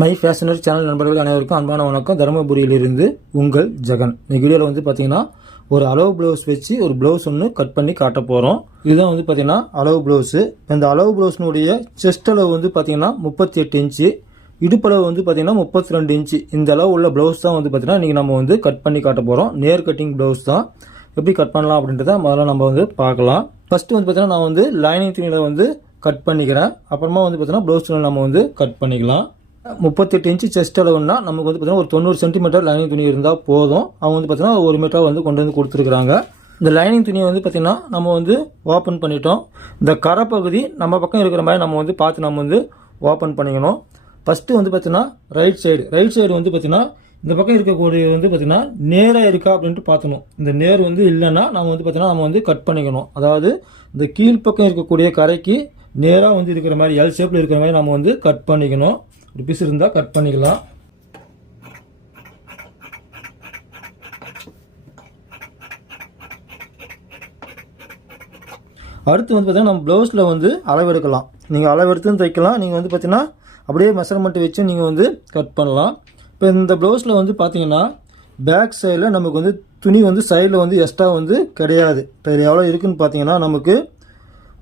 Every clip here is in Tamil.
மை ஃபேஷனர் சேனல் நண்பர்கள் அனைவருக்கும் அன்பான வணக்கம். தருமபுரியிலிருந்து உங்கள் ஜெகன். இந்த வீடியோவில் வந்து பார்த்தீங்கன்னா ஒரு அளவு ப்ளவுஸ் வச்சு ஒரு ப்ளவுஸ் ஒன்று கட் பண்ணி காட்ட போகிறோம் இதுதான் வந்து பார்த்தீங்கன்னா அளவு ப்ளவுஸு இந்த அளவு ப்ளவுஸ்னுடைய செஸ்ட் அளவு வந்து பார்த்தீங்கன்னா முப்பத்தி எட்டு இன்ச்சு. இடுப்பளவு வந்து பார்த்தீங்கன்னா முப்பத்தி ரெண்டு இன்ச்சு. இந்த அளவு உள்ள ப்ளவுஸ் தான் வந்து பார்த்தீங்கன்னா இன்றைக்கி நம்ம வந்து கட் பண்ணி காட்ட போகிறோம் நேர் கட்டிங் ப்ளவுஸ் தான். எப்படி கட் பண்ணலாம் அப்படின்றத முதல்ல நம்ம வந்து பார்க்கலாம். ஃபஸ்ட்டு வந்து பார்த்தீங்கன்னா நான் வந்து லைனிங் துணியில் வந்து கட் பண்ணிக்கிறேன். அப்புறமா வந்து பார்த்தீங்கன்னா ப்ளவுஸ் துணியில் நம்ம வந்து கட் பண்ணிக்கலாம். முப்பத்தெட்டு இன்ச்சு செஸ்ட் அளவுன்னா நமக்கு வந்து பார்த்தீங்கன்னா ஒரு தொண்ணூறு சென்டிமீட்டர் லைனிங் துணி இருந்தால் போதும். அவங்க வந்து பார்த்தீங்கன்னா ஒரு மீட்டராக வந்து கொண்டு வந்து கொடுத்துருக்குறாங்க. இந்த லைனிங் துணியை வந்து பார்த்திங்கன்னா நம்ம வந்து ஓப்பன் பண்ணிட்டோம். இந்த கரை பகுதி நம்ம பக்கம் இருக்கிற மாதிரி நம்ம வந்து பார்த்து நம்ம வந்து ஓப்பன் பண்ணிக்கணும். ஃபஸ்ட்டு வந்து பார்த்திங்கன்னா ரைட் சைடு ரைட் சைடு வந்து பார்த்திங்கன்னா இந்த பக்கம் இருக்கக்கூடிய வந்து பார்த்திங்கன்னா நேராக இருக்கா அப்படின்ட்டு பார்க்கணும் இந்த நேர் வந்து இல்லைன்னா நம்ம வந்து பார்த்திங்கன்னா நம்ம வந்து கட் பண்ணிக்கணும். அதாவது இந்த கீழ்ப்பக்கம் இருக்கக்கூடிய கரைக்கு நேராக வந்து இருக்கிற மாதிரி எல் ஷேப்பில் இருக்கிற மாதிரி நம்ம வந்து கட் பண்ணிக்கணும். ஒரு பீஸ் இருந்தால் கட் பண்ணிக்கலாம். அடுத்து வந்து பார்த்தீங்கன்னா நம்ம ப்ளவுஸில் வந்து அளவெடுக்கலாம் நீங்கள் அளவெடுத்து தைக்கலாம். நீங்கள் வந்து பார்த்தீங்கன்னா அப்படியே மெஷர்மெண்ட் வச்சு நீங்கள் வந்து கட் பண்ணலாம். இப்போ இந்த ப்ளவுஸில் வந்து பார்த்தீங்கன்னா பேக் சைடில் நமக்கு வந்து துணி வந்து சைடில் வந்து எக்ஸ்ட்ரா வந்து கிடையாது. இப்போ இது எவ்வளோ இருக்குன்னு பார்த்தீங்கன்னா நமக்கு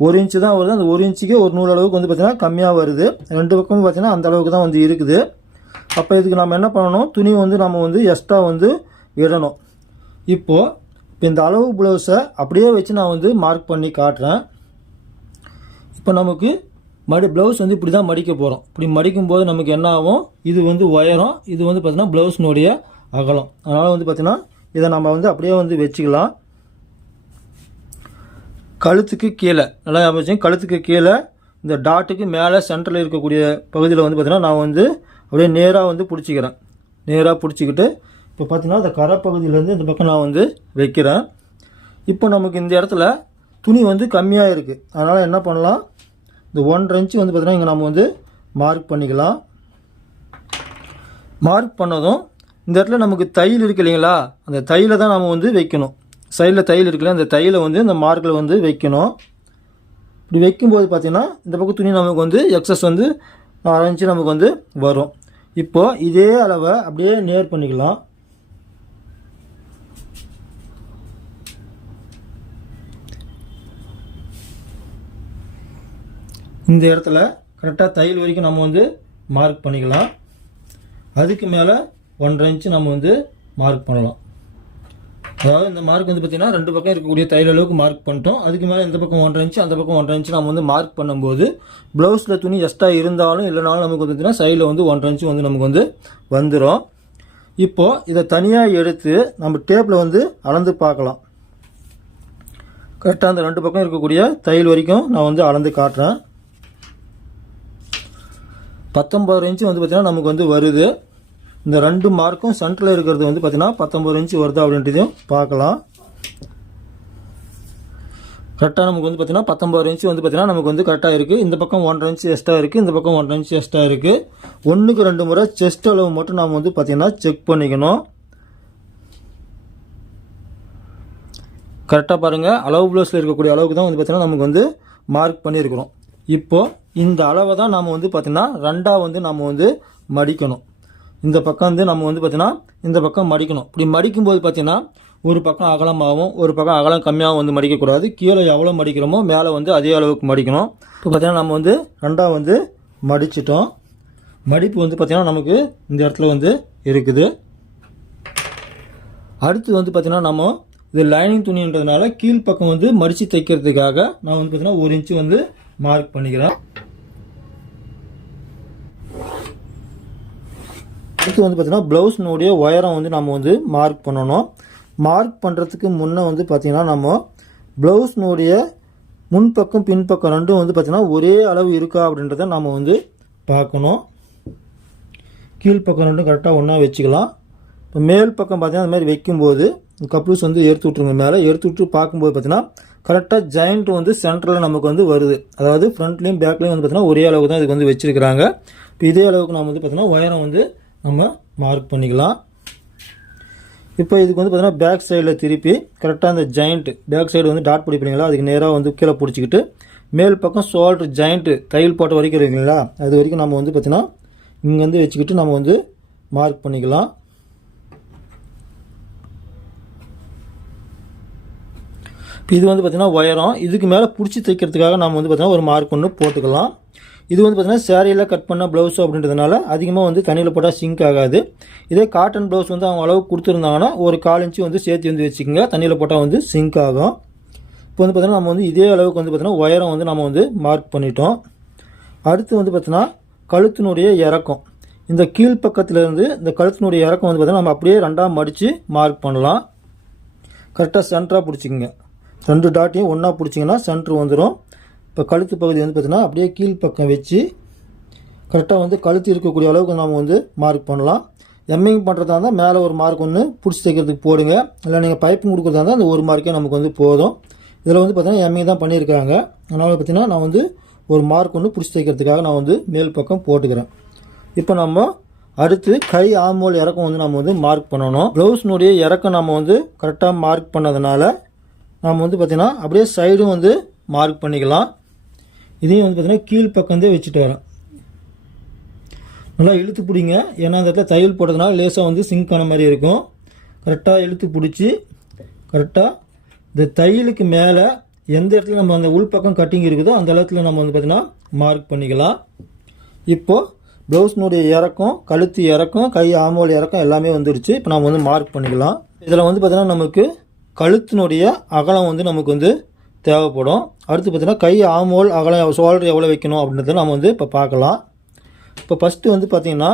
ஒரு இன்ச்சு தான் வருது. அந்த ஒரு இன்ச்சுக்கே ஒரு நூறு அளவுக்கு வந்து பார்த்தீங்கன்னா கம்மியாக வருது. ரெண்டு பக்கமும் பார்த்தீங்கன்னா அந்த அளவுக்கு தான் வந்து இருக்குது. அப்போ இதுக்கு நம்ம என்ன பண்ணணும்? துணி வந்து நம்ம வந்து எக்ஸ்ட்ரா வந்து இடணும். இப்போது இப்போ இந்த அளவு ப்ளவுஸை அப்படியே வச்சு நான் வந்து மார்க் பண்ணி காட்டுறேன். இப்போ நமக்கு மடி ப்ளவுஸ் வந்து இப்படி தான் மடிக்க போகிறோம் இப்படி மடிக்கும் போது நமக்கு என்ன ஆகும்? இது வந்து உயரம். இது வந்து பார்த்தீங்கன்னா ப்ளவுஸ்னுடைய அகலம். அதனால் வந்து பார்த்தீங்கன்னா இதை நம்ம வந்து அப்படியே வந்து வச்சுக்கலாம். கழுத்துக்கு கீழே நல்லா ஞாபகம் கழுத்துக்கு கீழே இந்த டாட்டுக்கு மேலே சென்டரில் இருக்கக்கூடிய பகுதியில் வந்து பார்த்திங்கன்னா நான் வந்து அப்படியே நேராக வந்து பிடிச்சிக்கிறேன். நேராக பிடிச்சிக்கிட்டு இப்போ பார்த்தீங்கன்னா இந்த கரை பகுதியிலேருந்து இந்த பக்கம் நான் வந்து வைக்கிறேன். இப்போ நமக்கு இந்த இடத்துல துணி வந்து கம்மியாக இருக்குது அதனால் என்ன பண்ணலாம்? இந்த ஒன்றரை இன்ச்சு வந்து பார்த்திங்கன்னா இங்கே நம்ம வந்து மார்க் பண்ணிக்கலாம். மார்க் பண்ணதும் இந்த இடத்துல நமக்கு தையல் இருக்கு இல்லைங்களா? அந்த தையலை தான் நம்ம வந்து வைக்கணும். சைடில் தையல் இருக்குல்ல அந்த தையலை வந்து இந்த மார்க்கில் வந்து வைக்கணும். இப்படி வைக்கும்போது பார்த்திங்கன்னா இந்த பக்கம் துணி நமக்கு வந்து எக்ஸஸ் வந்து அரை இன்ச்சு நமக்கு வந்து வரும். இப்போது இதே அளவை அப்படியே நேர் பண்ணிக்கலாம். இந்த இடத்துல கரெக்டாக தையல் வரைக்கும் நம்ம வந்து மார்க் பண்ணிக்கலாம். அதுக்கு மேலே ஒன்றரை இன்ச்சு நம்ம வந்து மார்க் பண்ணலாம். அதாவது இந்த மார்க் வந்து பார்த்தீங்கன்னா ரெண்டு பக்கம் இருக்கக்கூடிய தையல் அளவுக்கு மார்க் பண்ணிட்டோம். அதுக்கு மேலே இந்த பக்கம் ஒன்றரை இன்ச்சு அந்த பக்கம் ஒன்றரை இன்ச்சு நம்ம வந்து மார்க் பண்ணும்போது ப்ளவுஸில் துணி எக்ஸ்ட்ரா இருந்தாலும் இல்லைனாலும் நமக்கு வந்து பார்த்தீங்கன்னா சைடில் வந்து ஒன்றரை இன்ச்சு வந்து நமக்கு வந்து வந்துடும் இப்போது இதை தனியாக எடுத்து நம்ம டேப்பில் வந்து அளந்து பார்க்கலாம். கரெக்டாக அந்த ரெண்டு பக்கம் இருக்கக்கூடிய தையல் வரைக்கும் நான் வந்து அளந்து காட்டுறேன். பத்தொம்பது இன்ச்சு வந்து பார்த்திங்கன்னா நமக்கு வந்து வருது. இந்த ரெண்டு மார்க்கும் சென்டரில் இருக்கிறது வந்து பார்த்தீங்கன்னா பத்தொம்பது இன்ச்சு வருதா அப்படின்றதையும் பார்க்கலாம். கரெக்டாக நமக்கு வந்து பார்த்தீங்கன்னா பத்தொம்பது இன்ச்சு வந்து பார்த்தீங்கன்னா நமக்கு வந்து கரெக்டாக இருக்குது இந்த பக்கம் ஒன்றரை இன்ச்சு எக்ஸ்ட்ரா இருக்குது இந்த பக்கம் ஒன்றரை இன்ச்சு எக்ஸ்ட்ரா இருக்குது ஒன்றுக்கு ரெண்டு முறை செஸ்ட் அளவு மட்டும் நாம் வந்து பார்த்திங்கன்னா செக் பண்ணிக்கணும். கரெக்டாக பாருங்கள் அளவு ப்ளவுஸில் இருக்கக்கூடிய அளவுக்கு தான் வந்து பார்த்திங்கன்னா நமக்கு வந்து மார்க் பண்ணியிருக்கிறோம். இப்போது இந்த அளவை தான் நாம் வந்து பார்த்திங்கன்னா ரெண்டாக வந்து நம்ம வந்து மடிக்கணும். இந்த பக்கம் வந்து நம்ம வந்து பார்த்தீங்கன்னா இந்த பக்கம் மடிக்கணும். இப்படி மடிக்கும்போது பார்த்தீங்கன்னா ஒரு பக்கம் அகலமாகவும் ஒரு பக்கம் அகலம் கம்மியாகவும் வந்து மடிக்கக்கூடாது. கீழே எவ்வளோ மடிக்கிறோமோ மேலே வந்து அதே அளவுக்கு மடிக்கணும். இப்போ பார்த்தீங்கன்னா நம்ம வந்து ரெண்டாக வந்து மடிச்சிட்டோம். மடிப்பு வந்து பார்த்தீங்கன்னா நமக்கு இந்த இடத்துல வந்து இருக்குது. அடுத்து வந்து பார்த்திங்கன்னா நம்ம இது லைனிங் துணின்றதுனால கீழ்ப்பக்கம் வந்து மடித்து தைக்கிறதுக்காக நான் வந்து பார்த்திங்கன்னா ஒரு இன்ச்சு வந்து மார்க் பண்ணிக்கிறேன். அடுத்து வந்து பார்த்தீங்கன்னா ப்ளவுஸ்னுடைய உயரம் வந்து நம்ம வந்து மார்க் பண்ணணும். மார்க் பண்ணுறதுக்கு முன்னே வந்து பார்த்தீங்கன்னா நம்ம ப்ளவுஸ்னுடைய முன்பக்கம் பின்பக்கம் ரெண்டும் வந்து பார்த்திங்கன்னா ஒரே அளவு இருக்கா அப்படின்றத நம்ம வந்து பார்க்கணும். கீழ்ப்பக்கம் ரெண்டும் கரெக்டாக ஒன்றா வச்சுக்கலாம். இப்போ மேல் பக்கம் பார்த்தீங்கன்னா அந்த மாதிரி வைக்கும்போது கப்ளூஸ் வந்து எடுத்து விட்ருங்க மேலே. எடுத்து விட்டு பார்க்கும்போது பார்த்தீங்கன்னா கரெக்டாக ஜாயிண்ட் வந்து சென்டரில் நமக்கு வந்து வருது. அதாவது ஃப்ரண்ட்லேயும் பேக்லேயும் வந்து பார்த்திங்கன்னா ஒரே அளவுக்கு தான் இதுக்கு வந்து வச்சுருக்கிறாங்க. இப்போ இதே அளவுக்கு நம்ம வந்து பார்த்திங்கன்னா உயரம் வந்து நம்ம மார்க் பண்ணிக்கலாம். இப்போ இதுக்கு வந்து பார்த்தீங்கன்னா பேக் சைடில் திருப்பி கரெக்டாக அந்த ஜாயிண்ட் பேக் சைடு வந்து டாட் பிடிப்பீங்களா? அதுக்கு நேராக வந்து கீழே பிடிச்சிக்கிட்டு மேல் பக்கம் ஷோல்டர் ஜாயிண்ட்டு தையல் போட்ட வரைக்கும் இருக்குங்களா அது வரைக்கும் நம்ம வந்து பார்த்தீங்கன்னா இங்கேருந்து வச்சுக்கிட்டு நம்ம வந்து மார்க் பண்ணிக்கலாம். இப்போ இது வந்து பார்த்திங்கன்னா உயரம். இதுக்கு மேலே பிடிச்சி தைக்கிறதுக்காக நம்ம வந்து பார்த்திங்கன்னா ஒரு மார்க் ஒன்று போட்டுக்கலாம். இது வந்து பார்த்திங்கன்னா சேரீயில் கட் பண்ண ப்ளவுஸு அப்படின்றதுனால அதிகமாக வந்து தண்ணியில் போட்டால் சிங்க் ஆகாது. இதே காட்டன் ப்ளவுஸ் வந்து அவங்க அளவுக்கு கொடுத்துருந்தாங்கன்னா ஒரு கால் இன்ச்சு வந்து சேர்த்து வந்து வச்சுக்கோங்க. தண்ணியில் போட்டால் வந்து சிங்க் ஆகும். இப்போ வந்து பார்த்திங்கன்னா நம்ம வந்து இதே அளவுக்கு வந்து பார்த்திங்கன்னா உயரம் வந்து நம்ம வந்து மார்க் பண்ணிட்டோம். அடுத்து வந்து பார்த்திங்கன்னா கழுத்தினுடைய இறக்கம். இந்த கீழ்ப்பக்கத்துலேருந்து இந்த கழுத்தினுடைய இறக்கம் வந்து பார்த்திங்கன்னா நம்ம அப்படியே ரெண்டாக மடித்து மார்க் பண்ணலாம். கரெக்டாக சென்டராக பிடிச்சிக்கங்க. ரெண்டு டாட்டையும் ஒன்றா பிடிச்சிங்கன்னா சென்ட்ரு வந்துடும் இப்போ கழுத்து பகுதி வந்து பார்த்திங்கன்னா அப்படியே கீழ்ப்பக்கம் வச்சு கரெக்டாக வந்து கழுத்து இருக்கக்கூடிய அளவுக்கு நம்ம வந்து மார்க் பண்ணலாம். எம்மிங் பண்ணுறதா இருந்தால் மேலே ஒரு மார்க் ஒன்று பிடிச்சி தைக்கிறதுக்கு போடுங்க. இல்லை நீங்கள் பைப்பும் கொடுக்குறதா இருந்தால் அந்த ஒரு மார்க்கே நமக்கு வந்து போதும். இதில் வந்து பார்த்திங்கன்னா எம்மிங் தான் பண்ணியிருக்காங்க. அதனால் பார்த்தீங்கன்னா நான் வந்து ஒரு மார்க் ஒன்று பிடிச்சி தைக்கிறதுக்காக நான் வந்து மேல் பக்கம் போட்டுக்கிறேன். இப்போ நம்ம அடுத்து கை ஆம்போல் இறக்கம் வந்து நம்ம வந்து மார்க் பண்ணணும். ப்ளவுஸ்னுடைய இறக்கம் நம்ம வந்து கரெக்டாக மார்க் பண்ணதுனால நம்ம வந்து பார்த்திங்கன்னா அப்படியே சைடும் வந்து மார்க் பண்ணிக்கலாம். இதையும் வந்து பார்த்திங்கன்னா கீழ் பக்கம்தே வச்சுட்டு வரேன் நல்லா இழுத்து பிடிங்க. ஏன்னா அந்த இடத்துல தையல் போடுறதுனால லேசாக வந்து சிங்க் ஆன மாதிரி இருக்கும். கரெக்டாக இழுத்து பிடிச்சி கரெக்டாக இந்த தையலுக்கு மேலே எந்த இடத்துல நம்ம அந்த உள்பக்கம் கட்டிங் இருக்குதோ அந்த இடத்துல நம்ம வந்து பார்த்திங்கன்னா மார்க் பண்ணிக்கலாம். இப்போது ப்ளவுஸ்னுடைய இறக்கம் கழுத்து இறக்கம் கை ஆமோல் இறக்கம் எல்லாமே வந்துருச்சு. இப்போ நம்ம வந்து மார்க் பண்ணிக்கலாம். இதில் வந்து பார்த்திங்கன்னா நமக்கு கழுத்தினுடைய அகலம் வந்து நமக்கு வந்து தேவைப்படும். அடுத்து பார்த்திங்கன்னா கை ஆமோல் அகலம் சோல்டர் எவ்வளோ வைக்கணும் அப்படின்றத நம்ம வந்து இப்போ பார்க்கலாம். இப்போ ஃபஸ்ட்டு வந்து பார்த்திங்கன்னா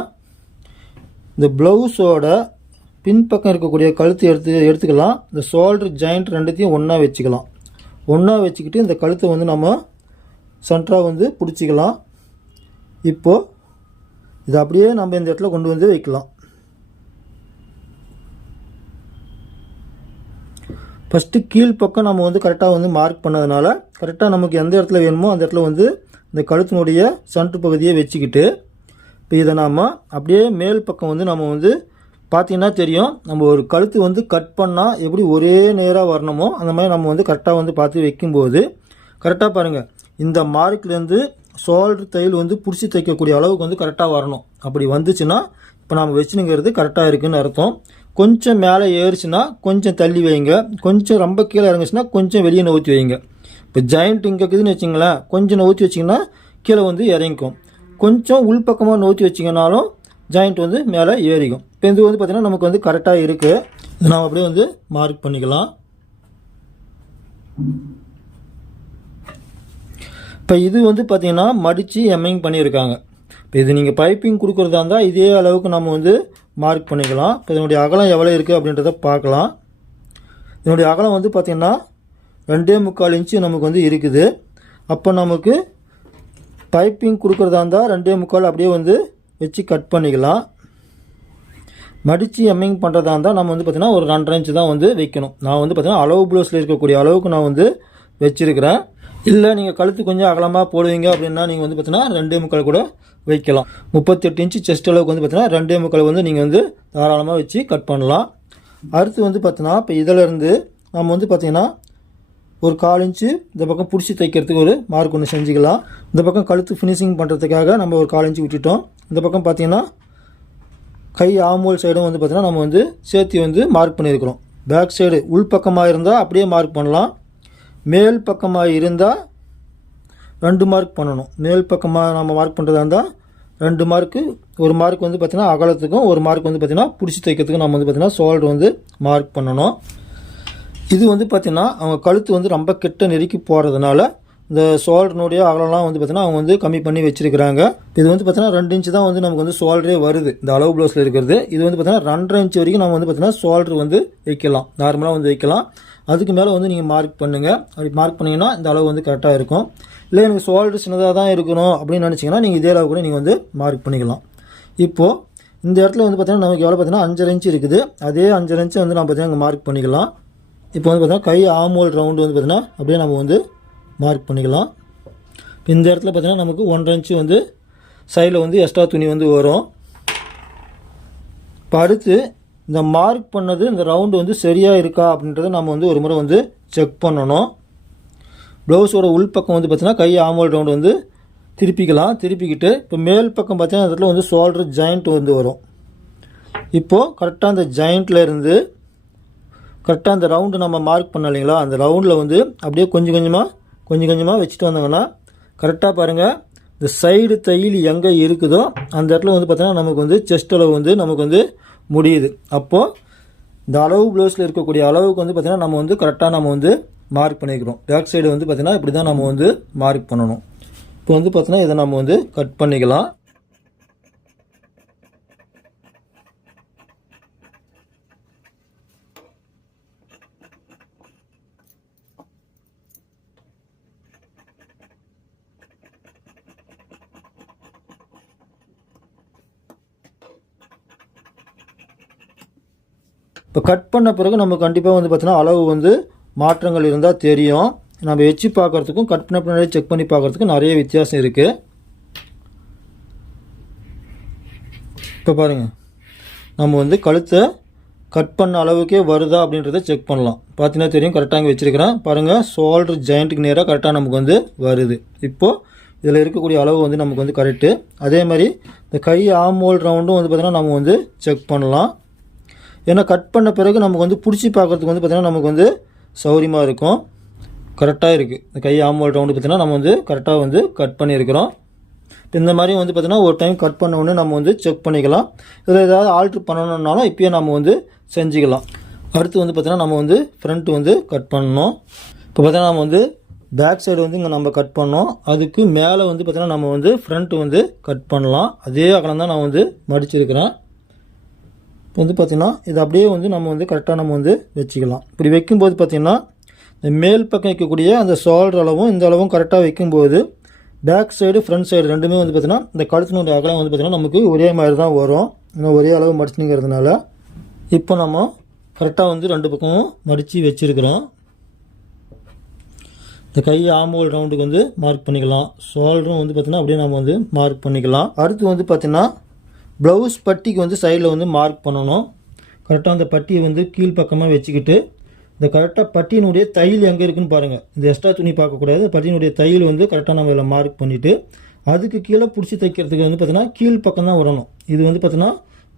இந்த ப்ளவுஸோட பின்பக்கம் இருக்கக்கூடிய கழுத்து எடுத்து எடுத்துக்கலாம். இந்த ஷோல்டர் ஜாயிண்ட் ரெண்டுத்தையும் ஒன்றா வச்சுக்கலாம். ஒன்றா வச்சுக்கிட்டு இந்த கழுத்தை வந்து நம்ம சென்டராக வந்து பிடிச்சிக்கலாம். இப்போது இதை அப்படியே நம்ம இந்த இடத்துல கொண்டு வந்து வைக்கலாம். ஃபஸ்ட்டு கீழ்ப்பக்கம் நம்ம வந்து கரெக்டாக வந்து மார்க் பண்ணதுனால கரெக்டாக நமக்கு எந்த இடத்துல வேணுமோ அந்த இடத்துல வந்து இந்த கழுத்தினுடைய சன்று பகுதியை வச்சுக்கிட்டு இப்போ இதை நாம் அப்படியே மேல் பக்கம் வந்து நம்ம வந்து பார்த்திங்கன்னா தெரியும். நம்ம ஒரு கழுத்து வந்து கட் பண்ணால் எப்படி ஒரே நேராக வரணுமோ அந்த மாதிரி நம்ம வந்து கரெக்டாக வந்து பார்த்து வைக்கும்போது கரெக்டாக பாருங்கள் இந்த மார்க்லேருந்து சோல்டர் தையல் வந்து பிடிச்சி தைக்கக்கூடிய அளவுக்கு வந்து கரெக்டாக வரணும். அப்படி வந்துச்சுன்னா இப்போ நம்ம வச்சுனுங்கிறது கரெக்டாக இருக்குன்னு அர்த்தம். கொஞ்சம் மேலே ஏறிச்சுன்னா கொஞ்சம் தள்ளி வைங்க. கொஞ்சம் ரொம்ப கீழே இறங்குச்சுன்னா கொஞ்சம் வெளியே நவுத்தி வைங்க. இப்போ ஜாயிண்ட் இங்கே இருக்குதுன்னு வச்சிங்களேன் கொஞ்சம் நவுத்தி வச்சிங்கன்னா கீழே வந்து இறங்கிக்கும். கொஞ்சம் உள்பக்கமாக நோத்தி வச்சிங்கனாலும் ஜாயிண்ட் வந்து மேலே ஏறிக்கும். இப்போ இது வந்து பார்த்திங்கன்னா நமக்கு வந்து கரெக்டாக இருக்குது இதை நாம் அப்படியே வந்து மார்க் பண்ணிக்கலாம். இப்போ இது வந்து பார்த்திங்கன்னா மடித்து எம்மிங் பண்ணியிருக்காங்க. இப்போ இது நீங்கள் பைப்பிங் கொடுக்குறதா இருந்தால் இதே அளவுக்கு நம்ம வந்து மார்க் பண்ணிக்கலாம். இப்போ இதனுடைய அகலம் எவ்வளோ இருக்குது அப்படின்றத பார்க்கலாம். இதனுடைய அகலம் வந்து பார்த்திங்கன்னா ரெண்டே முக்கால் இன்ச்சு நமக்கு வந்து இருக்குது. அப்போ நமக்கு பைப்பிங் கொடுக்குறதா இருந்தால் ரெண்டே முக்கால் அப்படியே வந்து வச்சு கட் பண்ணிக்கலாம். மடித்து எம்மிங் பண்ணுறதா இருந்தால் நம்ம வந்து பார்த்திங்கன்னா ஒரு ரெண்டரை இன்ச்சு தான் வந்து வைக்கணும். நான் வந்து பார்த்திங்கன்னா அளவு ப்ளவுஸில் இருக்கக்கூடிய அளவுக்கு நான் வந்து வச்சுருக்கிறேன். இல்லை நீங்கள் கழுத்து கொஞ்சம் அகலமாக போடுவீங்க அப்படின்னா நீங்கள் வந்து பார்த்தீங்கன்னா ரெண்டே முக்கால் கூட வைக்கலாம். முப்பத்தெட்டு இன்ச்சு செஸ்ட் அளவுக்கு வந்து பார்த்தீங்கன்னா ரெண்டே முக்கால் வந்து நீங்கள் வந்து தாராளமாக வச்சு கட் பண்ணலாம். அடுத்து வந்து பார்த்தீங்கன்னா இப்போ இதிலேருந்து நம்ம வந்து பார்த்திங்கன்னா ஒரு கால் இன்ச்சு இந்த பக்கம் பிடிச்சி தைக்கிறதுக்கு ஒரு மார்க் ஒன்று செஞ்சுக்கலாம். இந்த பக்கம் கழுத்து ஃபினிஷிங் பண்ணுறதுக்காக நம்ம ஒரு கால் இன்ச்சு விட்டுட்டோம். இந்த பக்கம் பார்த்தீங்கன்னா கை ஆமோல் சைடும் வந்து பார்த்திங்கன்னா நம்ம வந்து சேர்த்து வந்து மார்க் பண்ணியிருக்கிறோம். பேக் சைடு உள் பக்கமாக இருந்தால் அப்படியே மார்க் பண்ணலாம். மேல் பக்கமாக இருந்தால் ரெண்டு மார்க் பண்ணணும். மேல் பக்கமாக நம்ம மார்க் பண்ணுறதா இருந்தால் ரெண்டு மார்க்கு ஒரு மார்க் வந்து பார்த்திங்கன்னா அகலத்துக்கும் ஒரு மார்க் வந்து பார்த்திங்கன்னா பிடிச்சி தைக்கிறதுக்கும் நம்ம வந்து பார்த்திங்கன்னா ஷோல்டர் வந்து மார்க் பண்ணணும். இது வந்து பார்த்திங்கன்னா அவங்க கழுத்து வந்து ரொம்ப கெட்ட நெருக்கி போகிறதுனால இந்த ஷோல்டர்னுடைய அகலம்லாம் வந்து பார்த்திங்கன்னா அவங்க வந்து கம்மி பண்ணி வச்சிருக்கிறாங்க. இது வந்து பார்த்திங்கன்னா ரெண்டு இன்ச்சு தான் வந்து நமக்கு வந்து ஷோல்டரே வருது. இந்த அளவு ப்ளவுஸில் இருக்கிறது. இது வந்து பார்த்திங்கன்னா ரெண்டரை இன்ச் வரைக்கும் நம்ம வந்து பார்த்திங்கன்னா ஷோல்டர் வந்து வைக்கலாம். நார்மலாக வந்து வைக்கலாம். அதுக்கு மேலே வந்து நீங்கள் மார்க் பண்ணுங்கள் அப்படி மார்க் பண்ணிங்கன்னா இந்த அளவு வந்து கரெக்டாக இருக்கும். இல்லை எனக்கு ஷோல்டர் சின்னதாக தான் இருக்கணும் அப்படின்னு நினச்சிங்கன்னா நீங்கள் இதே அளவு கூட நீங்கள் வந்து மார்க் பண்ணிக்கலாம். இப்போது இந்த இடத்துல வந்து பார்த்தீங்கன்னா நமக்கு எவ்வளோ பார்த்தீங்கன்னா அஞ்சரை இன்ச்சு இருக்குது. அதே அஞ்சரை இன்ச்சு வந்து நம்ம பார்த்தீங்கன்னா இங்கே மார்க் பண்ணிக்கலாம். இப்போ வந்து பார்த்திங்கன்னா கை ஆமோல் ரவுண்டு வந்து பார்த்திங்கன்னா அப்படியே நம்ம வந்து மார்க் பண்ணிக்கலாம். இப்போ இந்த இடத்துல பார்த்தீங்கன்னா நமக்கு ஒன்றரை இன்ச்சு வந்து சைடில் வந்து எக்ஸ்ட்ரா துணி வந்து வரும். இப்போ அடுத்து இந்த மார்க் பண்ணது இந்த ரவுண்டு வந்து சரியாக இருக்கா அப்படின்றத நம்ம வந்து ஒரு முறை வந்து செக் பண்ணணும். ப்ளவுஸோட உள்பக்கம் வந்து பார்த்தீங்கன்னா கை ஆமோல் ரவுண்டு வந்து திருப்பிக்கலாம். திருப்பிக்கிட்டு இப்போ மேல் பக்கம் பார்த்தீங்கன்னா அந்த இடத்துல வந்து ஷோல்டர் ஜாயிண்ட் வந்து வரும். இப்போது கரெக்டாக அந்த ஜாயிண்ட்டில் இருந்து கரெக்டாக அந்த ரவுண்டு நம்ம மார்க் பண்ண இல்லைங்களா? அந்த ரவுண்டில் வந்து அப்படியே கொஞ்சம் கொஞ்சமாக கொஞ்சம் கொஞ்சமாக வச்சுட்டு வந்தாங்கன்னா கரெக்டாக பாருங்கள் இந்த சைடு தையல் எங்கே இருக்குதோ அந்த இடத்துல வந்து பார்த்தீங்கன்னா நமக்கு வந்து செஸ்ட் அளவு வந்து நமக்கு வந்து முடியுது. அப்போது இந்த அளவு ப்ளவுஸில் இருக்கக்கூடிய அளவுக்கு வந்து பார்த்திங்கன்னா நம்ம வந்து கரெக்டாக நம்ம வந்து மார்க் பண்ணிக்கிறோம். பேக் சைடு வந்து பார்த்திங்கன்னா இப்படி தான் நம்ம வந்து மார்க் பண்ணணும். இப்போ வந்து பார்த்திங்கன்னா இதை நம்ம வந்து கட் பண்ணிக்கலாம். இப்போ கட் பண்ண பிறகு நம்ம கண்டிப்பாக வந்து பார்த்திங்கன்னா அளவு வந்து மாற்றங்கள் இருந்தால் தெரியும். நம்ம வச்சு பார்க்குறதுக்கும் கட் பண்ண பின்னாடி செக் பண்ணி பார்க்குறதுக்கும் நிறைய வித்தியாசம் இருக்குது இப்போ பாருங்கள் நம்ம வந்து கழுத்தை கட் பண்ண அளவுக்கே வருதா அப்படின்றத செக் பண்ணலாம். பார்த்தீங்கன்னா தெரியும் கரெக்டாக இங்கே வச்சுருக்கிறேன். பாருங்கள் ஷோல்டர் ஜாயிண்ட்டுக்கு நேராக கரெக்டாக நமக்கு வந்து வருது. இப்போது இதில் இருக்கக்கூடிய அளவு வந்து நமக்கு வந்து கரெக்டு அதே மாதிரி இந்த கை ஆமோல் ரவுண்டும் வந்து பார்த்திங்கன்னா நம்ம வந்து செக் பண்ணலாம். ஏன்னா கட் பண்ண பிறகு நமக்கு வந்து பிடிச்சி பார்க்குறதுக்கு வந்து பார்த்திங்கன்னா நமக்கு வந்து சௌரியமாக இருக்கும். கரெக்டாக இருக்குது இந்த கை ஆம்போல் ரவுண்டு பார்த்திங்கன்னா நம்ம வந்து கரெக்டாக வந்து கட் பண்ணியிருக்கிறோம். இப்போ இந்த மாதிரி வந்து பார்த்திங்கன்னா ஒரு டைம் கட் பண்ண உடனே நம்ம வந்து செக் பண்ணிக்கலாம். இதில் ஏதாவது ஆல்ட்ரு பண்ணணுன்னாலும் இப்போயே நம்ம வந்து செஞ்சுக்கலாம். அடுத்து வந்து பார்த்திங்கன்னா நம்ம வந்து ஃப்ரண்ட்டு வந்து கட் பண்ணணும். இப்போ பார்த்தீங்கன்னா நம்ம வந்து பேக் சைடு வந்து இங்கே நம்ம கட் பண்ணோம். அதுக்கு மேலே வந்து பார்த்திங்கன்னா நம்ம வந்து ஃப்ரண்ட்டு வந்து கட் பண்ணலாம். அதே அகலம் தான் நான் வந்து மடிச்சிருக்கிறேன். இப்போ வந்து பார்த்திங்கன்னா இது அப்படியே வந்து நம்ம வந்து கரெக்டாக நம்ம வந்து வச்சுக்கலாம். இப்படி வைக்கும்போது பார்த்திங்கன்னா இந்த மேல் பக்கம் வைக்கக்கூடிய அந்த ஷோல்டர் அளவும் இந்த அளவும் கரெக்டாக வைக்கும்போது பேக் சைடு ஃப்ரண்ட் சைடு ரெண்டுமே வந்து பார்த்திங்கன்னா இந்த கழுத்தினுடைய அகலம் வந்து பார்த்திங்கன்னா நமக்கு ஒரே மாதிரி தான் வரும். ஏன்னா ஒரே அளவு மடிச்சுங்கிறதுனால இப்போ நம்ம கரெக்டாக வந்து ரெண்டு பக்கமும் மடித்து வச்சுருக்கிறோம். இந்த கை ஆம்போல் ரவுண்டுக்கு வந்து மார்க் பண்ணிக்கலாம். ஷோல்டரும் வந்து பார்த்திங்கன்னா அப்படியே நம்ம வந்து மார்க் பண்ணிக்கலாம். அடுத்து வந்து பார்த்திங்கன்னா ப்ளவுஸ் பட்டிக்கு வந்து சைடில் வந்து மார்க் பண்ணணும். கரெக்டாக அந்த பட்டியை வந்து கீழ்ப்பக்கமாக வச்சுக்கிட்டு இந்த கரெக்டாக பட்டியினுடைய தையல் எங்கே இருக்குன்னு பாருங்கள் இந்த எக்ஸ்ட்ரா துணி பார்க்கக்கூடாது. பட்டியினுடைய தையல் வந்து கரெக்டாக நம்ம இதில் மார்க் பண்ணிவிட்டு அதுக்கு கீழே பிடிச்சி தைக்கிறதுக்கு வந்து பார்த்தீங்கன்னா கீழ் பக்கம் தான் விடணும் இது வந்து பார்த்தீங்கன்னா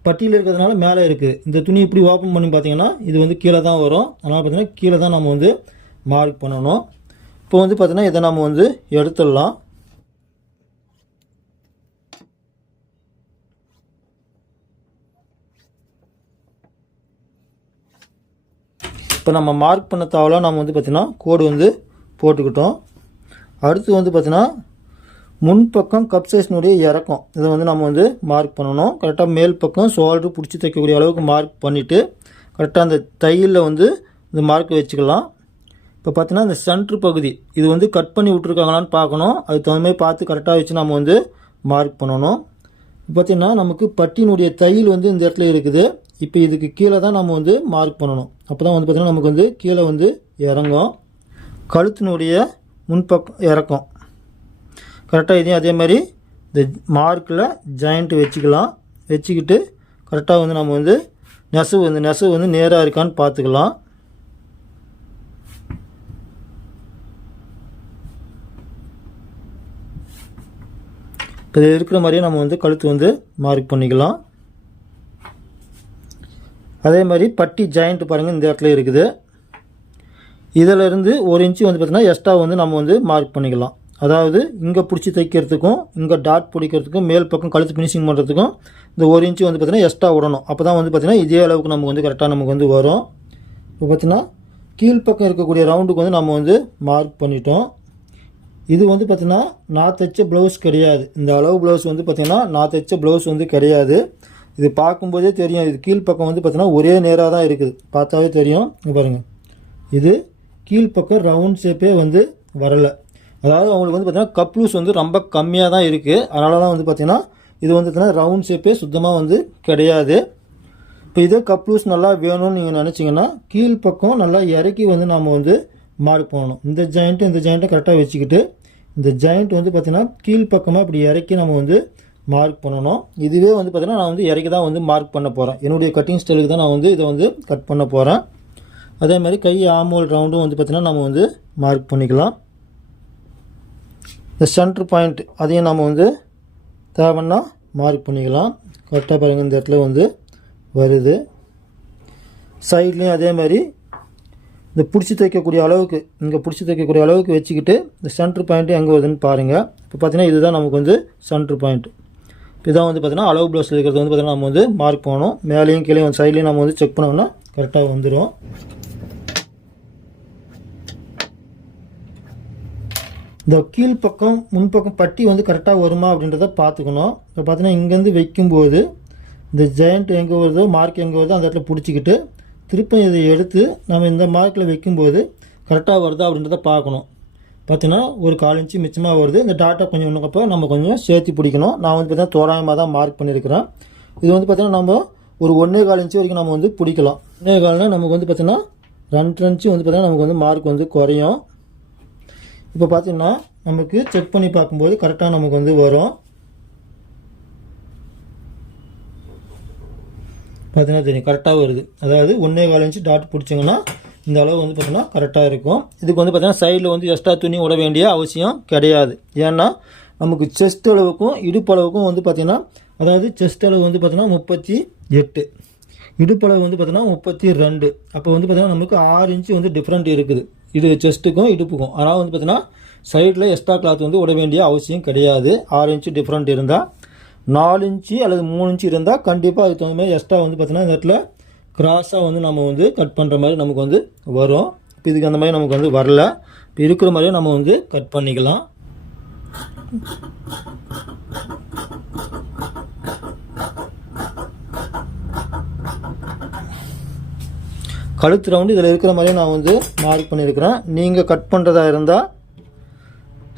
பட்டியில் இருக்கிறதுனால மேலே இருக்குது இந்த துணி இப்படி ஓப்பன் பண்ணி பார்த்தீங்கன்னா இது வந்து கீழே தான் வரும். அதனால் பார்த்தீங்கன்னா கீழே தான் நம்ம வந்து மார்க் பண்ணணும். இப்போ வந்து பார்த்தீங்கன்னா இதை நம்ம வந்து எடுத்துடலாம். இப்போ நம்ம மார்க் பண்ண தாவலாக நம்ம வந்து பார்த்திங்கன்னா கோடு வந்து போட்டுக்கிட்டோம். அடுத்து வந்து பார்த்திங்கன்னா முன்பக்கம் கப் சைஸ்னுடைய இறக்கம். இதை வந்து நம்ம வந்து மார்க் பண்ணணும். கரெக்டாக மேல் பக்கம் சோல்டு பிடிச்சி தைக்கக்கூடிய அளவுக்கு மார்க் பண்ணிவிட்டு கரெக்டாக அந்த தையலில் வந்து இந்த மார்க் வச்சுக்கலாம். இப்போ பார்த்தீங்கன்னா இந்த சென்ட்ரு பகுதி இது வந்து கட் பண்ணி விட்ருக்காங்களான்னு பார்க்கணும். அதுக்கு தகுந்த மாதிரி பார்த்து கரெக்டாக வச்சு நம்ம வந்து மார்க் பண்ணணும். இப்போ பார்த்தீங்கன்னா நமக்கு பட்டியினுடைய தையல் வந்து இந்த இடத்துல இருக்குது. இப்போ இதுக்கு கீழே தான் நம்ம வந்து மார்க் பண்ணணும். அப்போ தான் வந்து பார்த்திங்கன்னா நமக்கு வந்து கீழே வந்து இறங்கும். கழுத்தினுடைய முன்பக்கம் இறக்கும். கரெக்டாக இதையும் அதே மாதிரி இந்த மார்க்கில் ஜாயிண்ட் வச்சுக்கலாம். வச்சுக்கிட்டு கரெக்டாக வந்து நம்ம வந்து நெசவு வந்து நெசவு வந்து நேராக இருக்கான்னு பார்த்துக்கலாம். இப்போ இது இருக்கிற மாதிரியே நம்ம வந்து கழுத்து வந்து மார்க் பண்ணிக்கலாம். அதே மாதிரி பட்டி ஜாயிண்ட் பாருங்கள் இந்த இடத்துல இருக்குது. இதிலிருந்து ஒரு இன்ச்சு வந்து பார்த்திங்கன்னா எக்ஸ்ட்ரா வந்து நம்ம வந்து மார்க் பண்ணிக்கலாம். அதாவது இங்கே பிடிச்சி தைக்கிறதுக்கும் இங்கே டாட் பிடிக்கிறதுக்கும் மேல் பக்கம் கழுத்து ஃபினிஷிங் பண்ணுறதுக்கும் இந்த ஒரு இன்ச்சு வந்து பார்த்திங்கன்னா எக்ஸ்ட்ரா விடணும். அப்போ தான் வந்து பார்த்திங்கன்னா இதே அளவுக்கு நமக்கு வந்து கரெக்டாக நமக்கு வந்து வரும். இப்போ பார்த்திங்கன்னா கீழ்ப்பக்கம் இருக்கக்கூடிய ரவுண்டுக்கு வந்து நம்ம வந்து மார்க் பண்ணிட்டோம். இது வந்து பார்த்திங்கன்னா நான் தைச்ச ப்ளவுஸ் கிடையாது. இந்த அளவு ப்ளவுஸ் வந்து பார்த்திங்கன்னா நான் தைச்ச ப்ளவுஸ் வந்து கிடையாது. இது பார்க்கும்போதே தெரியும். இது கீழ்ப்பக்கம் வந்து பார்த்திங்கன்னா ஒரே நேராக தான் இருக்குது. பார்த்தாவே தெரியும். பாருங்கள் இது கீழ்ப்பக்கம் ரவுண்ட் ஷேப்பே வந்து வரலை. அதாவது அவங்களுக்கு வந்து பார்த்திங்கன்னா கப் லூஸ் வந்து ரொம்ப கம்மியாக தான் இருக்குது அதனால தான் வந்து பார்த்திங்கன்னா இது வந்து பார்த்திங்கன்னா ரவுண்ட் ஷேப்பே சுத்தமாக வந்து கிடையாது. இப்போ இதே கப் லூஸ் நல்லா வேணும்னு நீங்கள் நினச்சிங்கன்னா கீழ்ப்பக்கம் நல்லா இறக்கி வந்து நாம் வந்து மார்க் பண்ணணும் இந்த ஜாயிண்ட்டு இந்த ஜாயிண்ட்டை கரெக்டாக வச்சுக்கிட்டு இந்த ஜாயிண்ட் வந்து பார்த்திங்கன்னா கீழ்ப்பக்கமாக இப்படி இறக்கி நம்ம வந்து மார்க் பண்ணணும். இதுவே வந்து பார்த்திங்கன்னா நான் வந்து இறக்கி தான் வந்து மார்க் பண்ண போகிறேன் என்னுடைய கட்டிங் ஸ்டைலுக்கு தான் நான் வந்து இதை வந்து கட் பண்ண போகிறேன் அதே மாதிரி கை ஆமோல் ரவுண்டும் வந்து பார்த்திங்கன்னா நம்ம வந்து மார்க் பண்ணிக்கலாம். இந்த சென்டர் பாயிண்ட் அதையும் நம்ம வந்து தேவைன்னா மார்க் பண்ணிக்கலாம். கரெக்டாக பாருங்கள் இந்த இடத்துல வந்து வருது. சைட்லேயும் அதே மாதிரி இந்த பிடிச்சி தைக்கக்கூடிய அளவுக்கு இங்கே பிடிச்சி தைக்கக்கூடிய அளவுக்கு வச்சுக்கிட்டு இந்த சென்டர் பாயிண்ட்டு எங்கே வருதுன்னு பாருங்கள் இப்போ பார்த்தீங்கன்னா இதுதான் நமக்கு வந்து சென்டர் பாயிண்ட் இதான் வந்து பார்த்திங்கன்னா அளவு ப்ளவுஸில் இருக்கிறது வந்து பார்த்தீங்கன்னா நம்ம வந்து மார்க் போகணும் மேலேயும் கீழே சைட்லேயும் நம்ம வந்து செக் பண்ணோம்னா கரெக்டாக வந்துடும் இந்த கீழ்ப்பக்கம் முன்பக்கம் பட்டி வந்து கரெக்டாக வருமா அப்படின்றத பார்த்துக்கணும். இப்போ பார்த்தீங்கன்னா இங்கேருந்து வைக்கும்போது இந்த ஜெயண்ட் எங்கே வருதோ மார்க் எங்கே வருதோ அந்த இடத்துல பிடிச்சிக்கிட்டு திருப்பி இதை எடுத்து நம்ம இந்த மார்க்கில் வைக்கும்போது கரெக்டாக வருதா அப்படின்றத பார்க்கணும். பார்த்தீங்கன்னா ஒரு கால் இன்ச்சு மிச்சமாக வருது. இந்த டாட்டா கொஞ்சம் இன்னும் நம்ம கொஞ்சம் சேர்த்து பிடிக்கணும். நான் வந்து பார்த்தீங்கன்னா தோராயமாக தான் மார்க் பண்ணியிருக்கிறேன் இது வந்து பார்த்தீங்கன்னா நம்ம ஒரு ஒன்றே கால் இன்ச்சு வரைக்கும் நம்ம வந்து பிடிக்கலாம். ஒன்றே கால்னால் நமக்கு வந்து பார்த்தீங்கன்னா ரெண்டு இன்ச்சு வந்து பார்த்தீங்கன்னா நமக்கு வந்து மார்க் வந்து குறையும். இப்போ பார்த்தீங்கன்னா நமக்கு செக் பண்ணி பார்க்கும்போது கரெக்டாக நமக்கு வந்து வரும். பார்த்தீங்கன்னா தெரியும். கரெக்டாக வருது. அதாவது ஒன்றே கால் இன்ச்சு டாட் பிடிச்சிங்கன்னா இந்த அளவு வந்து பார்த்திங்கன்னா கரெக்டாக இருக்கும். இதுக்கு வந்து பார்த்திங்கன்னா சைடில் வந்து எக்ஸ்ட்ரா துணி விட வேண்டிய அவசியம் கிடையாது. ஏன்னா நமக்கு செஸ்ட் அளவுக்கும் இடுப்பு அளவுக்கும் வந்து பார்த்திங்கன்னா அதாவது செஸ்ட் அளவு வந்து பார்த்திங்கன்னா முப்பத்தி எட்டு. இடுப்பளவு வந்து பார்த்திங்கன்னா முப்பத்தி ரெண்டு. அப்போ வந்து பார்த்திங்கன்னா நமக்கு ஆறு இன்ச்சு வந்து டிஃப்ரெண்ட் இருக்குது. இது செஸ்ட்டுக்கும் இடுப்புக்கும். ஆனால் வந்து பார்த்திங்கன்னா சைடில் எக்ஸ்ட்ரா கிளாத் வந்து விட வேண்டிய அவசியம் கிடையாது. ஆறு இன்ச்சு டிஃப்ரெண்ட் இருந்தால் நாலு இன்ச்சு அல்லது மூணு இன்ச்சு இருந்தால் கண்டிப்பாக அதுக்கு தகுந்த மாதிரி எக்ஸ்ட்ரா வந்து பார்த்திங்கன்னா இந்த இடத்துல கிராஸாக வந்து நம்ம வந்து கட் பண்ணுற மாதிரி நமக்கு வந்து வரும். இப்போ இதுக்கு அந்த மாதிரி நமக்கு வந்து வரல. இப்போ இருக்கிற மாதிரியே நம்ம வந்து கட் பண்ணிக்கலாம். கழுத்து ரவுண்டு இதில் இருக்கிற மாதிரியே நான் வந்து மார்க் பண்ணியிருக்கிறேன் நீங்கள் கட் பண்ணுறதா இருந்தால்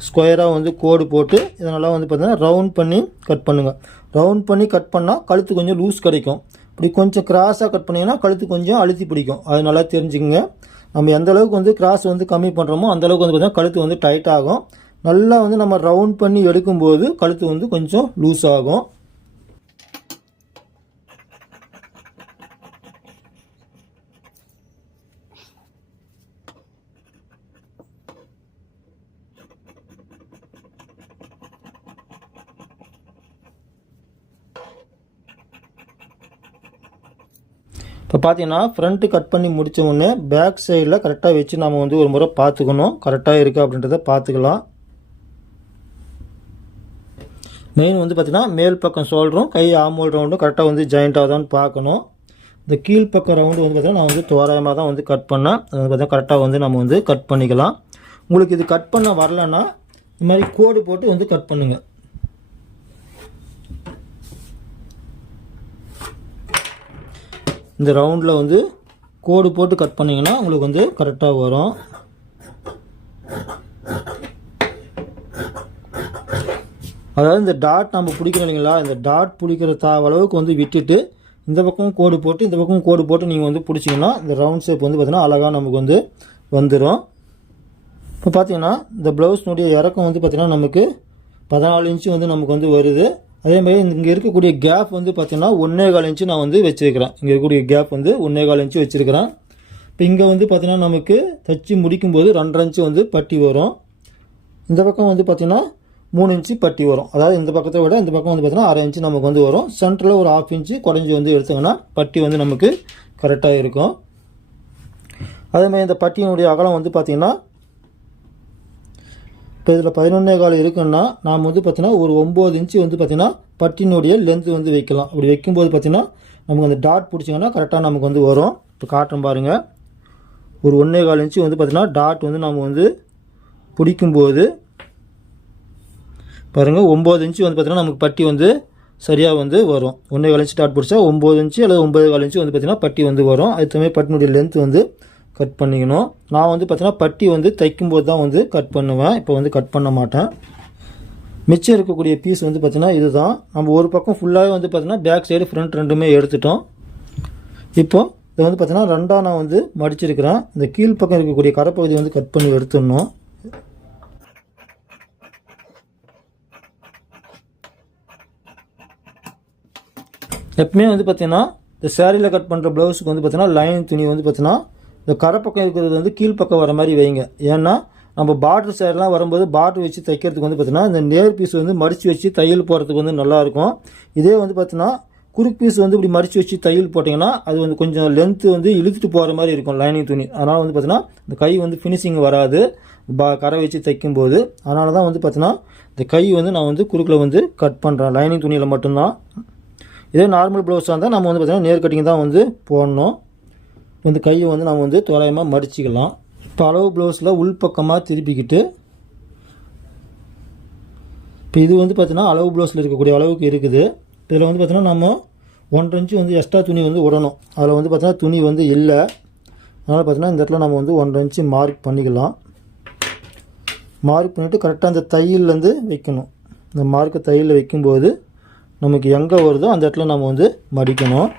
ஸ்கொயராக வந்து கோடு போட்டு இதனால் வந்து பார்த்தீங்கன்னா ரவுண்ட் பண்ணி கட் பண்ணுங்கள் ரவுண்ட் பண்ணி கட் பண்ணால் கழுத்து கொஞ்சம் லூஸ் கிடைக்கும். இப்படி கொஞ்சம் கிராஸாக கட் பண்ணிங்கன்னா கழுத்து கொஞ்சம் அழுத்தி பிடிக்கும். அது நல்லா தெரிஞ்சுக்கோங்க. நம்ம எந்த அளவுக்கு வந்து கிராஸ் வந்து கம்மி பண்ணுறோமோ அந்த அளவுக்கு வந்து பார்த்தீங்கன்னா கழுத்து வந்து டைட் ஆகும். நல்லா வந்து நம்ம ரவுண்ட் பண்ணி எடுக்கும்போது கழுத்து வந்து கொஞ்சம் லூஸ் ஆகும். இப்போ பார்த்தீங்கன்னா ஃப்ரண்ட்டு கட் பண்ணி முடித்த உடனே பேக் சைடில் கரெக்டாக வச்சு நம்ம வந்து ஒரு முறை பார்த்துக்கணும். கரெக்டாக இருக்குது அப்படின்றத பார்த்துக்கலாம். மெயின் வந்து பார்த்தீங்கன்னா மேல் பக்கம் சோல்டரும் கை ஆமோல் ரவுண்டும் கரெக்டாக வந்து ஜாயிண்ட் ஆகுதான்னு பார்க்கணும். இந்த கீழ்ப்பக்கம் ரவுண்டு வந்து பார்த்தீங்கன்னா நான் வந்து தோராயமாக தான் வந்து கட் பண்ணேன். அது வந்து பார்த்தீங்கன்னா கரெக்டாக வந்து நம்ம வந்து கட் பண்ணிக்கலாம். உங்களுக்கு இது கட் பண்ண வரலன்னா இந்த மாதிரி கோடு போட்டு வந்து கட் பண்ணுங்கள் இந்த ரவுண்டில் வந்து கோடு போட்டு கட் பண்ணிங்கன்னா உங்களுக்கு வந்து கரெக்டாக வரும். அதாவது இந்த டாட் நம்ம பிடிக்கிறோம் இல்லைங்களா? இந்த டாட் பிடிக்கிற தா அளவுக்கு வந்து விட்டுட்டு இந்த பக்கம் கோடு போட்டு இந்த பக்கம் கோடு போட்டு நீங்கள் வந்து பிடிச்சிங்கன்னா இந்த ரவுண்ட் ஷேப் வந்து பார்த்திங்கன்னா அழகாக நமக்கு வந்து வந்துடும் இப்போ பார்த்தீங்கன்னா இந்த ப்ளவுஸ்னுடைய இறக்கம் வந்து பார்த்திங்கன்னா நமக்கு பதினாலு இன்ச்சு வந்து நமக்கு வந்து வருது. அதே மாதிரி இங்கே இருக்கக்கூடிய கேப் வந்து பார்த்திங்கன்னா ஒன்றே கால் இன்ச்சு நான் வந்து வச்சுருக்கிறேன். இங்கே இருக்கக்கூடிய கேப் வந்து ஒன்றே கால் இன்ச்சு வச்சுருக்கிறேன். இப்போ இங்கே வந்து பார்த்தீங்கன்னா நமக்கு தச்சு முடிக்கும்போது ரெண்டரை இன்ச்சு வந்து பட்டி வரும். இந்த பக்கம் வந்து பார்த்தீங்கன்னா மூணு இன்ச்சு பட்டி வரும். அதாவது இந்த பக்கத்தை விட இந்த பக்கம் வந்து பார்த்திங்கன்னா அரை இன்ச்சு நமக்கு வந்து வரும். சென்டரில் ஒரு ஆஃப் இன்ச்சு குறைஞ்சி வந்து எடுத்தோங்கன்னா பட்டி வந்து நமக்கு கரெக்டாக இருக்கும். அதே மாதிரி இந்த பட்டியினுடைய அகலம் வந்து பார்த்திங்கன்னா இப்போ இதில் பதினொன்னே கால் இருக்குன்னா நாம் வந்து பார்த்தீங்கன்னா ஒரு ஒம்பது இன்ச்சு வந்து பார்த்திங்கன்னா பட்டினுடைய லென்த்து வந்து வைக்கலாம். அப்படி வைக்கும்போது பார்த்திங்கன்னா நமக்கு அந்த டாட் பிடிச்சிங்கன்னா கரெக்டாக நமக்கு வந்து வரும். இப்போ காட்டுறோம் பாருங்கள் ஒரு ஒன்றே கால் இன்ச்சு வந்து பார்த்திங்கன்னா டாட் வந்து நம்ம வந்து பிடிக்கும்போது பாருங்கள் ஒம்பது இன்ச்சு வந்து பார்த்திங்கன்னா நமக்கு பட்டி வந்து சரியாக வந்து வரும். ஒன்றே கால் இன்ச்சு டாட் பிடிச்சா ஒம்பது இன்ச்சு அல்லது ஒம்பது கால் இன்ச்சு வந்து பார்த்திங்கன்னா பட்டி வந்து வரும். அதுமாதிரி பட்டினுடைய லென்த் வந்து கட் பண்ணிக்கணும். நான் வந்து பார்த்தீங்கன்னா பட்டி வந்து தைக்கும்போது தான் வந்து கட் பண்ணுவேன். இப்போ வந்து கட் பண்ண மாட்டேன். மிச்சம் இருக்கக்கூடிய பீஸ் வந்து பார்த்தீங்கன்னா இதுதான். நம்ம ஒரு பக்கம் ஃபுல்லாகவே வந்து பார்த்திங்கன்னா பேக் சைடு ஃப்ரண்ட் ரெண்டுமே எடுத்துட்டோம். இப்போ இது வந்து பார்த்திங்கன்னா ரெண்டாக நான் வந்து மடிச்சிருக்கிறேன். இந்த கீழ் பக்கம் இருக்கக்கூடிய கரைப்பகுதி வந்து கட் பண்ணி எடுத்துடணும். எப்பவுமே வந்து பார்த்திங்கன்னா இந்த சேரீயில் கட் பண்ணுற ப்ளவுஸுக்கு வந்து பார்த்தீங்கன்னா லைன் துணி வந்து பார்த்திங்கன்னா இந்த கரைப்பக்கம் இருக்கிறது வந்து கீழ்ப்பக்கம் வர மாதிரி வைங்க. ஏன்னா நம்ம பாட்ரு சைடெலாம் வரும்போது பாட்ரு வச்சு தைக்கிறதுக்கு வந்து பார்த்தீங்கன்னா இந்த நேர் பீஸ் வந்து மடித்து வச்சு தையல் போகிறதுக்கு வந்து நல்லாயிருக்கும் இதே வந்து பார்த்தீங்கன்னா குறுக்கு பீஸ் வந்து இப்படி மடித்து வச்சு தையல் போட்டிங்கன்னா அது வந்து கொஞ்சம் லென்த்து வந்து இழுத்துட்டு போகிற மாதிரி இருக்கும் லைனிங் துணி. அதனால் வந்து பார்த்தீங்கன்னா இந்த கை வந்து ஃபினிஷிங் வராது பா கரை வச்சு தைக்கும்போது. அதனால தான் வந்து பார்த்தீங்கன்னா இந்த கை வந்து நான் வந்து குறுக்கில் வந்து கட் பண்ணுறேன் லைனிங் துணியில் மட்டும்தான். இதே நார்மல் ப்ளவுஸாக இருந்தால் நம்ம வந்து பார்த்திங்கன்னா நேர் கட்டிங் தான் வந்து போடணும். இந்த கையை வந்து நம்ம வந்து தோராயமாக மடிச்சிக்கலாம். இப்போ அளவு ப்ளவுஸில் உள்பக்கமாக திருப்பிக்கிட்டு இப்போ இது வந்து பார்த்தீங்கன்னா அளவு ப்ளவுஸில் இருக்கக்கூடிய அளவுக்கு இருக்குது. இதில் வந்து பார்த்தீங்கன்னா நம்ம ஒன்றரை இன்ச்சு வந்து எக்ஸ்ட்ரா துணி வந்து விடணும் அதில் வந்து பார்த்தீங்கன்னா துணி வந்து இல்லை. அதனால் பார்த்தீங்கன்னா இந்த இடத்துல நம்ம வந்து ஒன்றரை இன்ச்சு மார்க் பண்ணிக்கலாம். மார்க் பண்ணிவிட்டு கரெக்டாக அந்த தையல்லேருந்து வைக்கணும். இந்த மார்க்கை தையலில் வைக்கும்போது நமக்கு எங்கே வருதோ அந்த இடத்துல நம்ம வந்து மடிக்கணும்.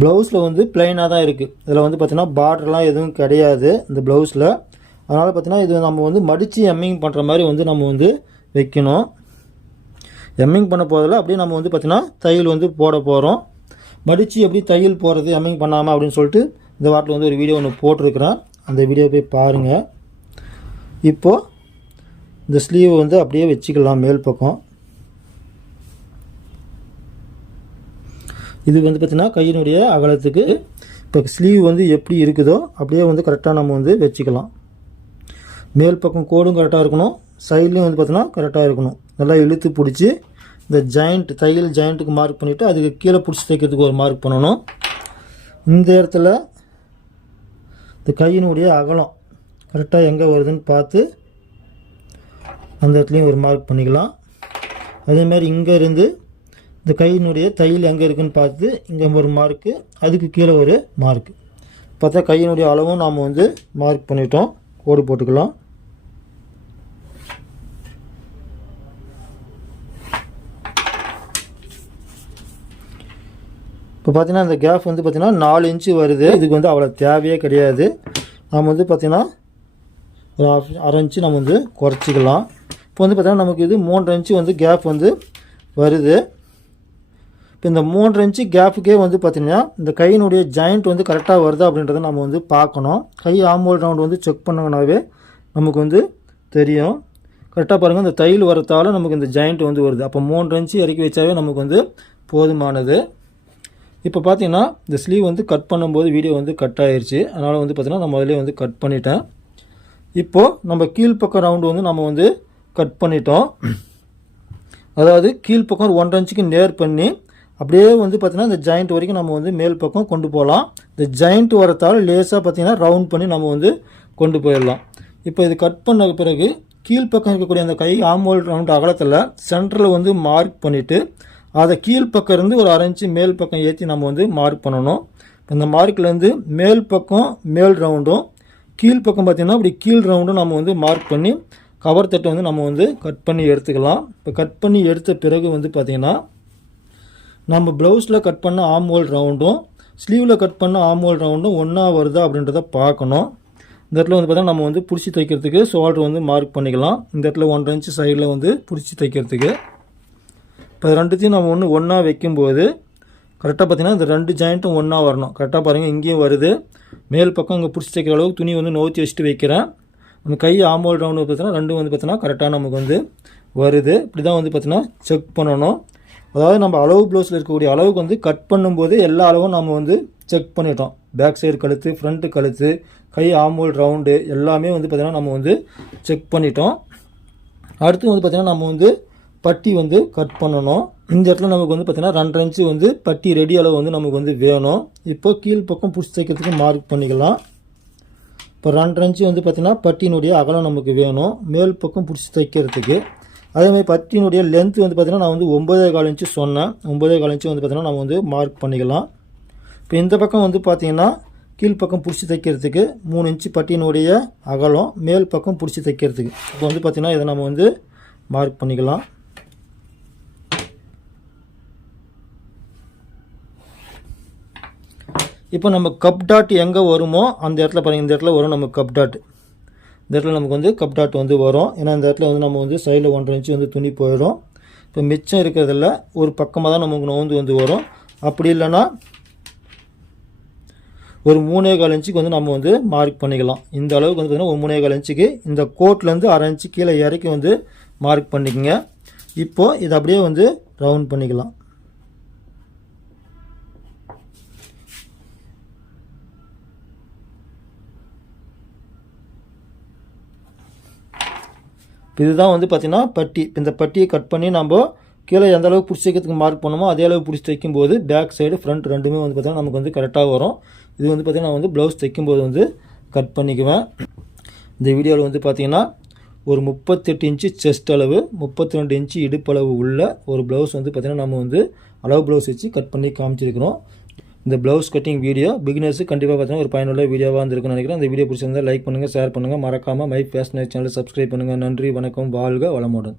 ப்ளவுஸில் வந்து பிளெயினாக தான் இருக்குது இதில் வந்து பார்த்தீங்கன்னா பார்டர்லாம் எதுவும் கிடையாது இந்த ப்ளவுஸில் அதனால் பார்த்தீங்கன்னா இது நம்ம வந்து மடித்து எம்மிங் பண்ணுற மாதிரி வந்து நம்ம வந்து வைக்கணும். எம்மிங் பண்ண போதில் அப்படியே நம்ம வந்து பார்த்திங்கன்னா தையல் வந்து போட போகிறோம் மடித்து எப்படி தையல் போடுறது எம்மிங் பண்ணாமல் அப்படின்னு சொல்லிட்டு இந்த வாரத்தில் வந்து ஒரு வீடியோ ஒன்று போட்டிருக்கிறேன். அந்த வீடியோ போய் பாருங்கள் இப்போது இந்த ஸ்லீவ் வந்து அப்படியே வச்சுக்கலாம் மேல் பக்கம். இது வந்து பார்த்திங்கன்னா கையினுடைய அகலத்துக்கு இப்போ ஸ்லீவ் வந்து எப்படி இருக்குதோ அப்படியே வந்து கரெக்டாக நம்ம வந்து வச்சுக்கலாம். மேல் பக்கம் கோடும் கரெக்டாக இருக்கணும். சைட்லேயும் வந்து பார்த்திங்கன்னா கரெக்டாக இருக்கணும். நல்லா இழுத்து பிடிச்சி இந்த ஜாயிண்ட் தையல் ஜாயிண்ட்டுக்கு மார்க் பண்ணிவிட்டு அதுக்கு கீழே பிடிச்சி தைக்கிறதுக்கு ஒரு மார்க் பண்ணணும். இந்த இடத்துல இந்த கையினுடைய அகலம் கரெக்டாக எங்கே வருதுன்னு பார்த்து அந்த இடத்துலையும் ஒரு மார்க் பண்ணிக்கலாம். அதேமாதிரி இங்கே இருந்து இந்த கையினுடைய தையல் எங்கே இருக்குன்னு பார்த்து இங்கே ஒரு மார்க்கு அதுக்கு கீழே ஒரு மார்க்கு பார்த்தா கையினுடைய அளவும் நாம் வந்து மார்க் பண்ணிட்டோம். கோடு போட்டுக்கலாம். இப்போ பார்த்தீங்கன்னா இந்த கேப் வந்து பார்த்திங்கன்னா நாலு இன்ச்சு வருது. இதுக்கு வந்து அவ்வளோ தேவையே கிடையாது. நாம் வந்து பார்த்திங்கன்னா ஒரு அரை இன்ச்சு நம்ம வந்து குறைச்சிக்கலாம். இப்போ வந்து பார்த்திங்கன்னா நமக்கு இது மூன்றரை இன்ச்சு வந்து கேப் வந்து வருது. இப்போ இந்த மூன்றரை இன்ச்சு கேப்புக்கே வந்து பார்த்திங்கன்னா இந்த கையினுடைய ஜாயிண்ட் வந்து கரெக்டாக வருதா அப்படின்றத நம்ம வந்து பார்க்கணும். கை ஆம்போல் ரவுண்ட் வந்து செக் பண்ணோங்கனாவே நமக்கு வந்து தெரியும். கரெக்டாக பாருங்கள் இந்த தையல் வரத்தால் நமக்கு இந்த ஜாயிண்ட் வந்து வருது. அப்போ மூன்று இன்ச்சு இறக்கி வச்சாவே நமக்கு வந்து போதுமானது. இப்போ பார்த்தீங்கன்னா இந்த ஸ்லீவ் வந்து கட் பண்ணும்போது வீடியோ வந்து கட் ஆயிடுச்சு அதனால் வந்து பார்த்திங்கன்னா நான் முதல்ல வந்து கட் பண்ணிட்டேன். இப்போது நம்ம கீழ்ப்பக்கம் ரவுண்டு வந்து நம்ம வந்து கட் பண்ணிட்டோம். அதாவது கீழ்ப்பக்கம் ஒரு ஒன்றரை இன்ச்சுக்கு நேர் பண்ணி அப்படியே வந்து பார்த்திங்கன்னா இந்த ஜாயிண்ட் வரைக்கும் நம்ம வந்து மேல் பக்கம் கொண்டு போகலாம் இந்த ஜாயிண்ட் வரத்தால் லேசாக பார்த்தீங்கன்னா ரவுண்ட் பண்ணி நம்ம வந்து கொண்டு போயிடலாம். இப்போ இது கட் பண்ண பிறகு கீழ்ப்பக்கம் இருக்கக்கூடிய அந்த கை ஆமோல் ரவுண்ட் அகலத்தில் சென்டரில் வந்து மார்க் பண்ணிவிட்டு அதை கீழ்ப்பக்கம் இருந்து ஒரு அரைஞ்சி மேல் பக்கம் ஏற்றி நம்ம வந்து மார்க் பண்ணணும். இந்த மார்க்லேருந்து மேல் பக்கம் மேல் ரவுண்டும் கீழ்ப்பக்கம் பார்த்திங்கன்னா அப்படி கீழ் ரவுண்டும் நம்ம வந்து மார்க் பண்ணி கவர் தட்டை வந்து நம்ம வந்து கட் பண்ணி எடுத்துக்கலாம். இப்போ கட் பண்ணி எடுத்த பிறகு வந்து பார்த்திங்கன்னா நம்ம ப்ளவுஸில் கட் பண்ண ஆம்ஹோல் ரவுண்டும் ஸ்லீவில் கட் பண்ண ஆம்ஹோல் ரவுண்டும் ஒன்றா வருதா அப்படின்றத பார்க்கணும். இந்த இடத்துல வந்து பார்த்தா நம்ம வந்து பிடிச்சி தைக்கிறதுக்கு ஷோல்டர் வந்து மார்க் பண்ணிக்கலாம். இந்த இடத்துல ஒன்றரை இன்ச்சு சைடில் வந்து பிடிச்சி தைக்கிறதுக்கு. இப்போ ரெண்டுத்தையும் நம்ம ஒன்று ஒன்றா வைக்கும்போது கரெக்டாக பார்த்தீங்கன்னா இந்த ரெண்டு ஜாயிண்ட்டும் ஒன்றா வரணும். கரெக்டாக பாருங்கள் இங்கேயும் வருது. மேல் பக்கம் இங்கே பிடிச்சி தைக்கிற அளவுக்கு துணி வந்து நோத்தி வச்சுட்டு வைக்கிறேன். நம்ம கை ஆம்போல் ரவுண்டு பார்த்தீங்கன்னா ரெண்டும் வந்து பார்த்தீங்கன்னா கரெக்டாக நமக்கு வந்து வருது. இப்படி தான் வந்து பார்த்தீங்கன்னா செக் பண்ணணும். அதாவது நம்ம அளவு ப்ளவுஸில் இருக்கக்கூடிய அளவுக்கு வந்து கட் பண்ணும்போது எல்லா அளவும் நம்ம வந்து செக் பண்ணிட்டோம். பேக் சைடு கழுத்து ஃப்ரண்ட்டு கழுத்து கை ஆம்போல் ரவுண்டு எல்லாமே வந்து பார்த்திங்கன்னா நம்ம வந்து செக் பண்ணிட்டோம். அடுத்து வந்து பார்த்திங்கன்னா நம்ம வந்து பட்டி வந்து கட் பண்ணணும். இந்த இடத்துல நமக்கு வந்து பார்த்திங்கன்னா ரெண்டரை இன்ச்சு வந்து பட்டி ரெடி அளவு வந்து நமக்கு வந்து வேணும். இப்போ கீழ் பக்கம் பிடிச்சி தைக்கிறதுக்கு மார்க் பண்ணிக்கலாம். இப்போ ரெண்டரை இன்ச்சு வந்து பார்த்திங்கன்னா பட்டியினுடைய அகலம் நமக்கு வேணும். மேல் பக்கம் பிடிச்சி தைக்கிறதுக்கு. அதேமாதிரி பட்டியினுடைய லென்த் வந்து பார்த்திங்கன்னா நான் வந்து ஒம்பதே கால் இன்ச்சு சொன்னேன். ஒம்பதே கால் இன்ச்சு வந்து பார்த்திங்கன்னா நம்ம வந்து மார்க் பண்ணிக்கலாம். இப்போ இந்த பக்கம் வந்து பார்த்திங்கன்னா கீழ்ப்பக்கம் பிடிச்சி தைக்கிறதுக்கு மூணு இன்ச்சு பட்டியினுடைய அகலம் மேல் பக்கம் பிடிச்சி தைக்கிறதுக்கு. இப்போ வந்து பார்த்திங்கன்னா இதை நம்ம வந்து மார்க் பண்ணிக்கலாம். இப்போ நம்ம கப் டாட் எங்கே வருமோ அந்த இடத்துல பாருங்கள் இந்த இடத்துல வரும் நம்ம கப் டாட் இந்த இடத்துல நமக்கு வந்து கப் டாட் வந்து வரும். ஏன்னா இந்த இடத்துல வந்து நம்ம வந்து சைடில் ஒன்றரை இன்ச்சு வந்து துணி போயிடும். இப்போ மிச்சம் இருக்கிறதில்ல ஒரு பக்கமாக தான் நமக்கு நோந்து வந்து வரும். அப்படி இல்லைன்னா ஒரு மூணே கால் இன்ச்சுக்கு வந்து நம்ம வந்து மார்க் பண்ணிக்கலாம். இந்த அளவுக்கு வந்து ஒரு மூணே கால் இன்ச்சுக்கு இந்த கோட்லேருந்து அரை இன்ச்சு கீழே இறக்கி வந்து மார்க் பண்ணிக்கோங்க. இப்போது இதை அப்படியே வந்து ரவுண்ட் பண்ணிக்கலாம். இதுதான் வந்து பார்த்திங்கன்னா பட்டி. இந்த பட்டியை கட் பண்ணி நம்ம கீழே எந்த அளவுக்கு பிடிச்சி வைக்கிறதுக்கு மார்க் பண்ணணுமோ அதே அளவுக்கு பிடிச்சி தைக்கும் போது பேக் சைடு ஃப்ரண்ட் ரெண்டுமே வந்து பார்த்திங்கன்னா நமக்கு வந்து கரெக்டாக வரும். இது வந்து பார்த்திங்கன்னா நான் வந்து ப்ளவுஸ் தைக்கும்போது வந்து கட் பண்ணிக்குவேன். இந்த வீடியோவில் வந்து பார்த்தீங்கன்னா ஒரு முப்பத்தெட்டு இன்ச்சு செஸ்ட் அளவு முப்பத்தி ரெண்டு இன்ச்சு இடுப்பளவு உள்ள ஒரு ப்ளவுஸ் வந்து பார்த்திங்கன்னா நம்ம வந்து அளவு ப்ளவுஸ் வச்சு கட் பண்ணி காமிச்சிருக்கிறோம். இந்த ப்ளவுஸ் கட்டிங் வீடியோ பிகினர்ஸு கண்டிப்பாக பார்த்தீங்கன்னா ஒரு பயனுள்ள வீடியோவாக இருந்திருக்குன்னு நினைக்கிறேன். இந்த வீடியோ பிடிச்சிருந்தால் லைக் பண்ணுங்கள் ஷேர் பண்ணுங்கள் மறக்காமல் மை ஃபேஷன் சேனலை சப்ஸ்கிரைப் பண்ணுங்கள் நன்றி வணக்கம் வாழ்க வளமுடன்.